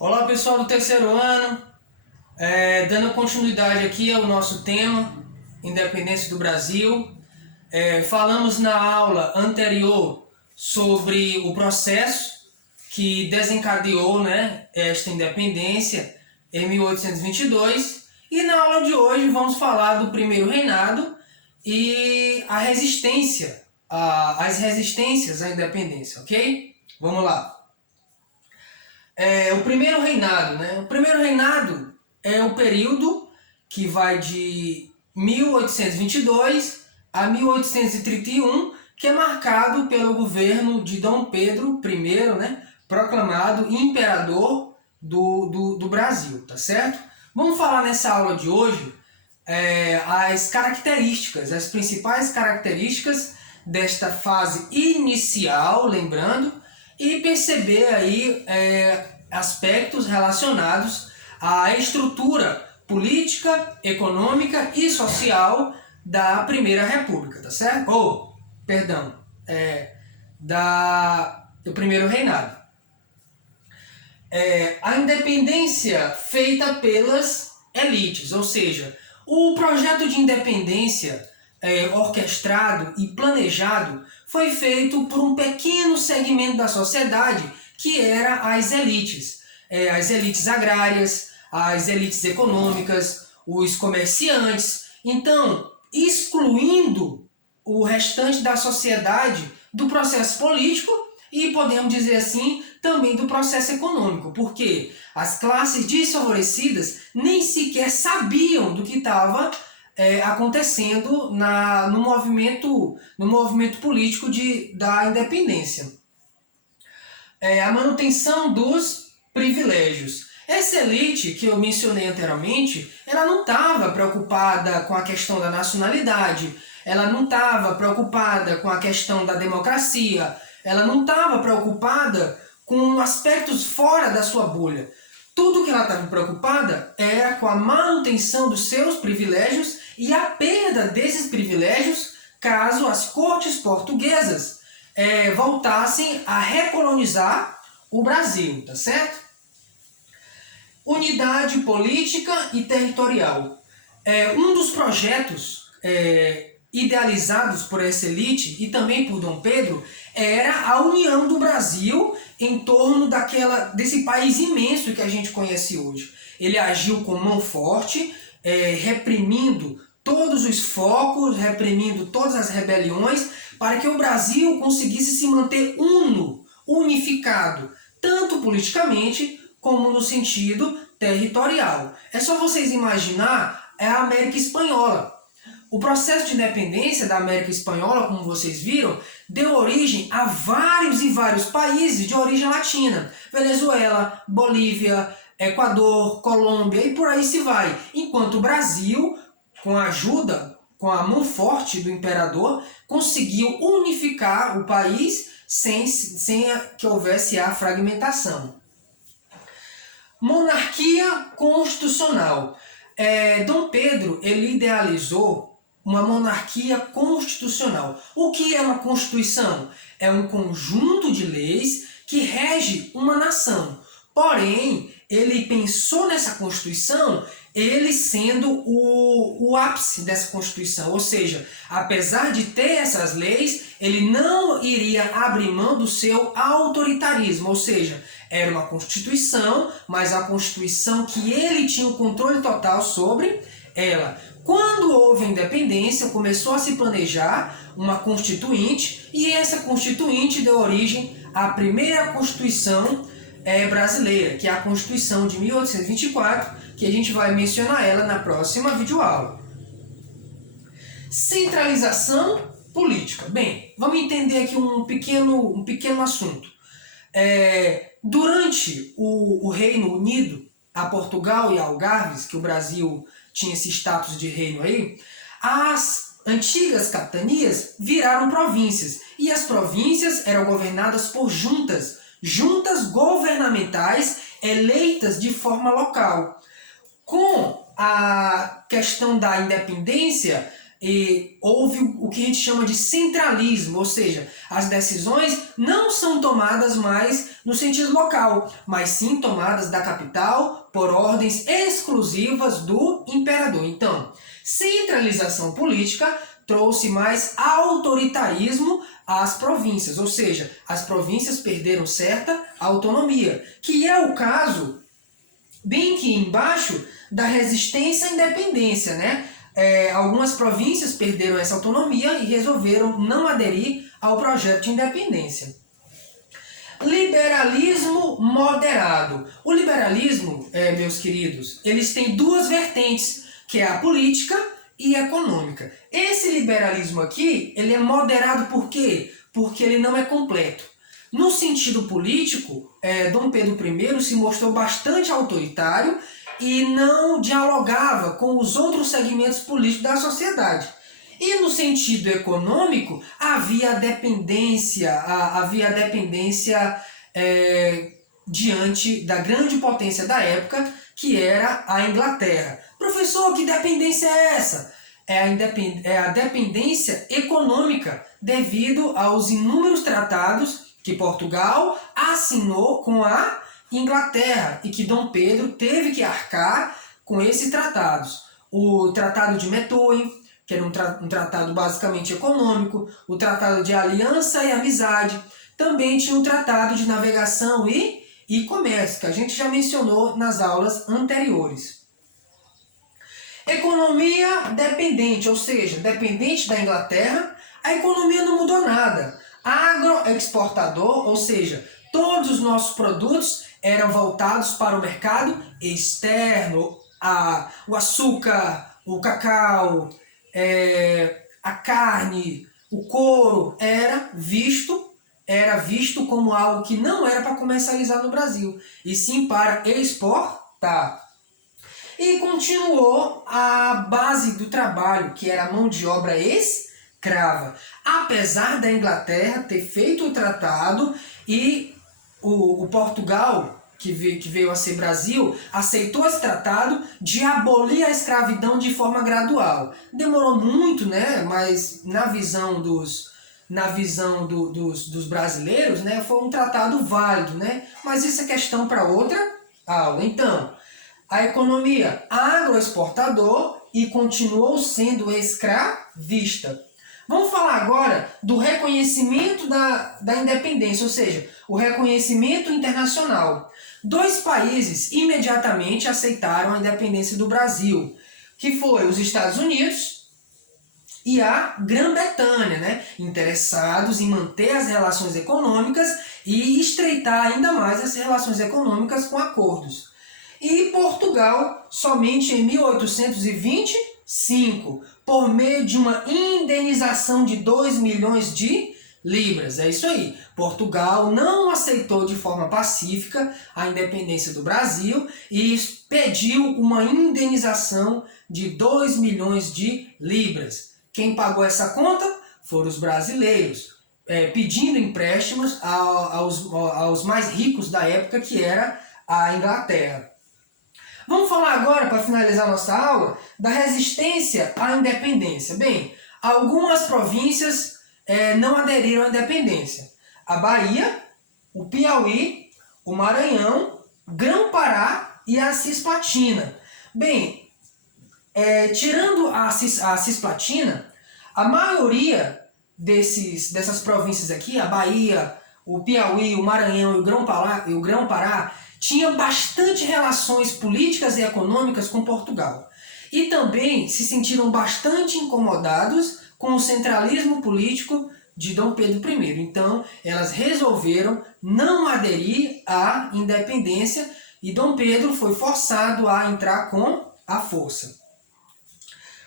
Olá pessoal do terceiro ano, dando continuidade aqui ao nosso tema, Independência do Brasil. Falamos na aula anterior sobre o processo que desencadeou, esta independência em 1822 e na aula de hoje vamos falar do primeiro reinado e a resistência, as resistências à independência, ok? Vamos lá. O primeiro reinado, O primeiro reinado é o período que vai de 1822 a 1831, que é marcado pelo governo de Dom Pedro I, proclamado imperador do Brasil, tá certo? Vamos falar nessa aula de hoje as características, as principais características desta fase inicial, lembrando, e perceber aí aspectos relacionados à estrutura política, econômica e social da Primeira República, tá certo? Do Primeiro Reinado. A independência feita pelas elites, ou seja, o projeto de independência orquestrado e planejado foi feito por um pequeno segmento da sociedade que era as elites agrárias, as elites econômicas, os comerciantes. Então, excluindo o restante da sociedade do processo político e, podemos dizer assim, também do processo econômico, porque as classes desfavorecidas nem sequer sabiam do que estava acontecendo no movimento político da independência. A manutenção dos privilégios. Essa elite que eu mencionei anteriormente, ela não estava preocupada com a questão da nacionalidade, ela não estava preocupada com a questão da democracia, ela não estava preocupada com aspectos fora da sua bolha. Tudo que ela estava preocupada era com a manutenção dos seus privilégios e a perda desses privilégios caso as cortes portuguesas voltassem a recolonizar o Brasil, tá certo? Unidade política e territorial. Um dos projetos idealizados por essa elite e também por Dom Pedro era a união do Brasil em torno desse país imenso que a gente conhece hoje. Ele agiu com mão forte, reprimindo todos os focos, reprimindo todas as rebeliões, para que o Brasil conseguisse se manter unificado, tanto politicamente como no sentido territorial. É só vocês imaginar a América Espanhola. O processo de independência da América Espanhola, como vocês viram, deu origem a vários e vários países de origem latina. Venezuela, Bolívia, Equador, Colômbia e por aí se vai. Enquanto o Brasil, com a mão forte do imperador, conseguiu unificar o país sem que houvesse a fragmentação. Monarquia constitucional. Dom Pedro ele idealizou uma monarquia constitucional. O que é uma constituição? É um conjunto de leis que rege uma nação. Porém, ele pensou nessa Constituição, ele sendo o ápice dessa Constituição. Ou seja, apesar de ter essas leis, ele não iria abrir mão do seu autoritarismo. Ou seja, era uma Constituição, mas a Constituição que ele tinha o controle total sobre ela. Quando houve a independência, começou a se planejar uma Constituinte, e essa Constituinte deu origem à primeira Constituição brasileira, que é a Constituição de 1824, que a gente vai mencionar ela na próxima videoaula. Centralização política. Bem, vamos entender aqui um pequeno assunto. Durante o Reino Unido, a Portugal e a Algarves, que o Brasil tinha esse status de reino aí, as antigas capitanias viraram províncias, e as províncias eram governadas por juntas governamentais eleitas de forma local. Com a questão da independência, houve o que a gente chama de centralismo, ou seja, as decisões não são tomadas mais no sentido local, mas sim tomadas da capital por ordens exclusivas do imperador. Então, centralização política trouxe mais autoritarismo às províncias, ou seja, as províncias perderam certa autonomia, que é o caso, bem aqui embaixo, da resistência à independência, né? Algumas províncias perderam essa autonomia e resolveram não aderir ao projeto de independência. Liberalismo moderado. O liberalismo, meus queridos, eles têm duas vertentes, que é a política e a econômica. Esse liberalismo aqui, ele é moderado por quê? Porque ele não é completo. No sentido político, Dom Pedro I se mostrou bastante autoritário e não dialogava com os outros segmentos políticos da sociedade. E no sentido econômico, havia dependência diante da grande potência da época, que era a Inglaterra. Professor, que dependência é essa? É a dependência econômica, devido aos inúmeros tratados que Portugal assinou com a Inglaterra e que Dom Pedro teve que arcar com esses tratados. O Tratado de Methuen, que era um tratado basicamente econômico, o Tratado de Aliança e Amizade, também tinha um tratado de navegação e comércio, que a gente já mencionou nas aulas anteriores. Economia dependente, ou seja, dependente da Inglaterra, a economia não mudou nada. Agroexportador, ou seja, todos os nossos produtos eram voltados para o mercado externo, o açúcar, o cacau, a carne, o couro, era visto como algo que não era para comercializar no Brasil, e sim para exportar. E continuou a base do trabalho, que era a mão de obra escrava. Apesar da Inglaterra ter feito o tratado e o Portugal, que veio a ser Brasil, aceitou esse tratado de abolir a escravidão de forma gradual. Demorou muito, né? Mas na visão dos brasileiros, né, foi um tratado válido, né? Mas isso é questão para outra aula. Então, a economia agroexportador e continuou sendo escravista. Vamos falar agora do reconhecimento da independência, ou seja, o reconhecimento internacional. 2 países imediatamente aceitaram a independência do Brasil, que foi os Estados Unidos e a Grã-Bretanha, né? Interessados em manter as relações econômicas e estreitar ainda mais as relações econômicas com acordos. E Portugal, somente em 1825, por meio de uma indenização de 2 milhões de libras. É isso aí. Portugal não aceitou de forma pacífica a independência do Brasil e pediu uma indenização de 2 milhões de libras. Quem pagou essa conta foram os brasileiros, pedindo empréstimos aos mais ricos da época, que era a Inglaterra. Vamos falar agora, para finalizar nossa aula, da resistência à independência. Bem, algumas províncias não aderiram à independência. A Bahia, o Piauí, o Maranhão, Grão-Pará e a Cisplatina. Bem, tirando a Cisplatina, a maioria dessas províncias aqui, a Bahia, o Piauí, o Maranhão e o Grão-Pará, tinham bastante relações políticas e econômicas com Portugal. E também se sentiram bastante incomodados com o centralismo político de Dom Pedro I. Então, elas resolveram não aderir à independência e Dom Pedro foi forçado a entrar com a força.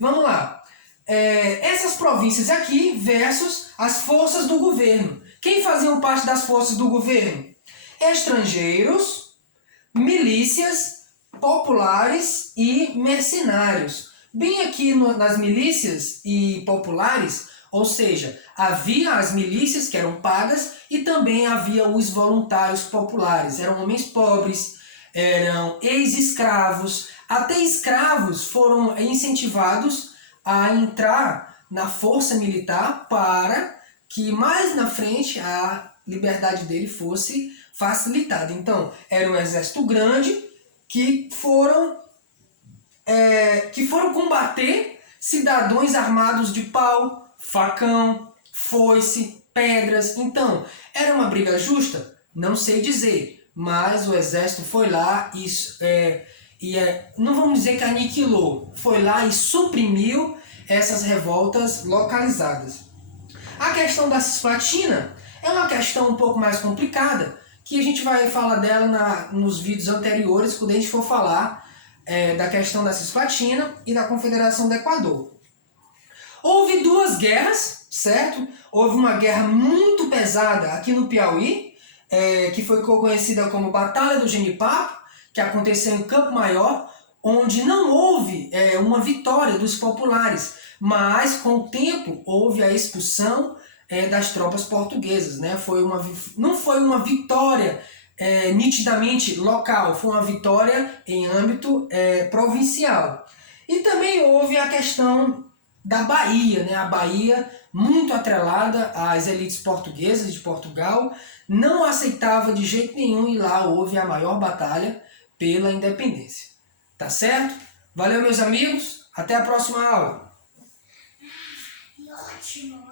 Vamos lá. Essas províncias aqui versus as forças do governo. Quem faziam parte das forças do governo? Estrangeiros, milícias, populares e mercenários. Bem aqui nas milícias e populares, ou seja, havia as milícias que eram pagas e também havia os voluntários populares. Eram homens pobres, eram ex-escravos, até escravos foram incentivados a entrar na força militar para que mais na frente a liberdade dele fosse facilitada. Então, era um exército grande que foram combater cidadãos armados de pau, facão, foice, pedras. Então, era uma briga justa? Não sei dizer, mas o exército foi lá não vamos dizer que aniquilou, foi lá e suprimiu essas revoltas localizadas. A questão da Cisplatina é uma questão um pouco mais complicada, que a gente vai falar dela nos vídeos anteriores, quando a gente for falar da questão da Cisplatina e da Confederação do Equador. Houve duas guerras, certo? Houve uma guerra muito pesada aqui no Piauí, que foi conhecida como Batalha do Genipapo, que aconteceu em Campo Maior, onde não houve uma vitória dos populares, mas com o tempo houve a expulsão das tropas portuguesas, né? Não foi uma vitória nitidamente local, foi uma vitória em âmbito provincial. E também houve a questão da Bahia, né? A Bahia, muito atrelada às elites portuguesas de Portugal, não aceitava de jeito nenhum, e lá houve a maior batalha pela independência. Tá certo? Valeu, meus amigos. Até a próxima aula. Ótimo.